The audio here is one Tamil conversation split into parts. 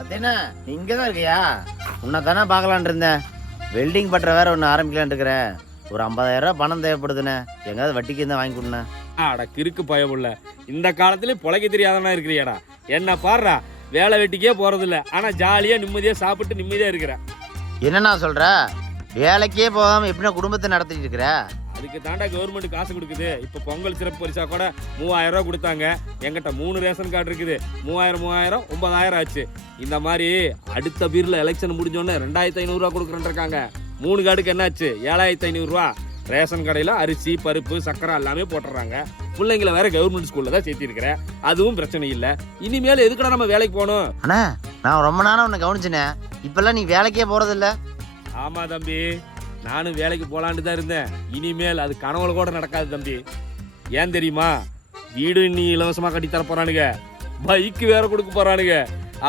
பார்த்தீங்கன்னா இங்கே தான் இருக்கியா? உன்னை தானே பார்க்கலான் இருந்தேன். வெல்டிங் பட்டற வேற ஒன்று ஆரம்பிக்கலான் இருக்கிறேன். ஒரு 50,000 ரூபா பணம் தேவைப்படுதுண்ணே. எங்காவது வட்டிக்கு இருந்தால் வாங்கி கொடுண்ணே. அட கிறுக்கு பயமுள்ள, இந்த காலத்துலேயும் பொழைக்க தெரியாதவனா இருக்கிறியாடா. என்ன பாடுறா, வேலை வெட்டிக்கே போகிறதில்ல, ஆனால் ஜாலியாக நிம்மதியாக சாப்பிட்டு நிம்மதியாக இருக்கிறேன். என்னண்ணா சொல்கிற? வேலைக்கே போகாமல் எப்படின்னா குடும்பத்தை நடத்திட்டு இருக்கிற? அதுக்கு தாண்டா கவர்மெண்ட் காசு கொடுக்குது. இப்போ பொங்கல் சிறப்பு பரிசா கூட 3000 ரூபா கொடுத்தாங்க. எங்கிட்ட 3 ரேஷன் கார்டு இருக்குது. 3000 9000 ஆச்சு. இந்த மாதிரி அடுத்த பீரில் எலெக்ஷன் முடிஞ்சோடனே 2500 ரூபா கொடுக்குறேன்ருக்காங்க. 3 கார்டுக்கு என்னாச்சு? 7500 ரூபா. ரேஷன் கடையில் அரிசி பருப்பு சக்கரை எல்லாமே போட்டுறாங்க. பிள்ளைங்களை வேற கவர்மெண்ட் ஸ்கூல்ல தான் சேர்த்திருக்கிறேன். அதுவும் பிரச்சனை இல்லை. இனிமேல் எதுக்கடா நம்ம வேலைக்கு போகணும்? அண்ணா நான் ரொம்ப நேரம் உன்னை கவனிச்சேனே. இப்பெல்லாம் நீ வேலைக்கே போறதில்ல. ஆமா தம்பி, நானும் வேலைக்கு போலான்னு தான் இருந்தேன். இனிமேல் அது கனவுல கூட நடக்காது தம்பி. ஏன் தெரியுமா? வீடு நீ இலவசமா கட்டித்தர போறானுங்க, பைக்கு வேற கொடுக்க போறானுங்க.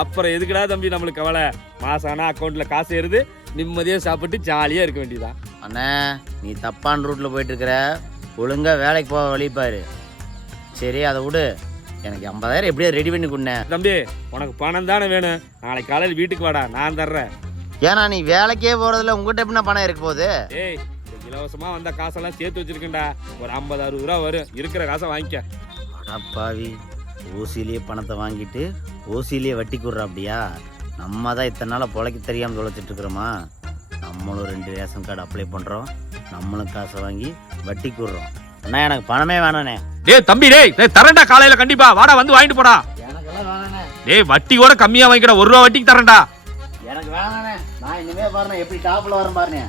அப்புறம் எதுக்குடா தம்பி நம்மளுக்கு கவலை? மாசம் ஆனா அக்கௌண்ட்ல காசு ஏறுது, நிம்மதியா சாப்பிட்டு ஜாலியா இருக்க வேண்டியதான். அண்ணா நீ தப்பான ரூட்ல போயிட்டு இருக்கிற. ஒழுங்கா வேலைக்கு போக வழிப்பாரு. சரி அதை விடு. எனக்கு 50,000 எப்படியா ரெடி பண்ணி கொடுண்ணே. தம்பி உனக்கு பணம் தானே வேணும்? நாளைக்கு காலையில் வீட்டுக்கு வாடா, நான் தர்றேன். ஏன்னா நீ வேலைக்கே போறதில்ல, உங்ககிட்ட எப்படின்னா பணம் இருக்க போகுது? ஏய், இலவசமா வந்த காசெல்லாம் சேர்த்து வச்சிருக்கேன்டா. ஒரு 50-60 ரூபா வரும். இருக்கிற காசை வாங்கிக்க. அடப்பாவி, ஓசிலேயே பணத்தை வாங்கிட்டு ஓசிலேயே வட்டி கூடுறா அப்படியா? நம்ம தான் இத்தனை நாளாக பொழைக்க தெரியாமல் தொலைச்சிட்டு இருக்கிறோமா? நம்மளும் 2 ரேஷன் கார்டு அப்ளை பண்ணுறோம், நம்மளும் காசை வாங்கி வட்டி கூடுறோம். அண்ணா எனக்கு பணமே வேணாண்ணே. டேய் தம்பி, டேய் தரேன்டா காலையில கண்டிப்பா. வாடா வந்து வாங்கிட்டு போடா. எனக்கெல்லாம் வேணாண்ணே. டேய் வட்டி கூட கம்மியா வாங்கிக்கடா. 1 ரூபா வட்டிக்கு தரேன்டா. எனக்கு வேணாண்ணே. நான் இனிமே பாருண்ணே எப்படி டாப்ல வரேன் பாருண்ணே.